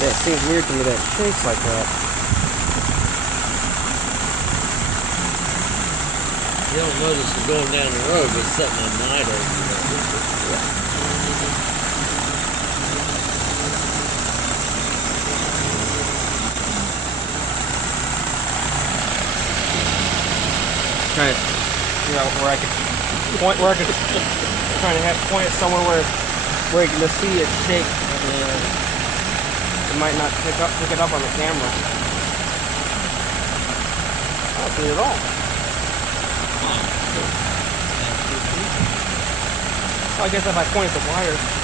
Yeah, it seems weird to me that it shakes like that. You don't notice it going down the road, but something at night over Trying to, where I could point, trying to point it somewhere where you can just see it shake. It might not pick it up on the camera. I don't see it at all. Well, I guess if I point at the wire.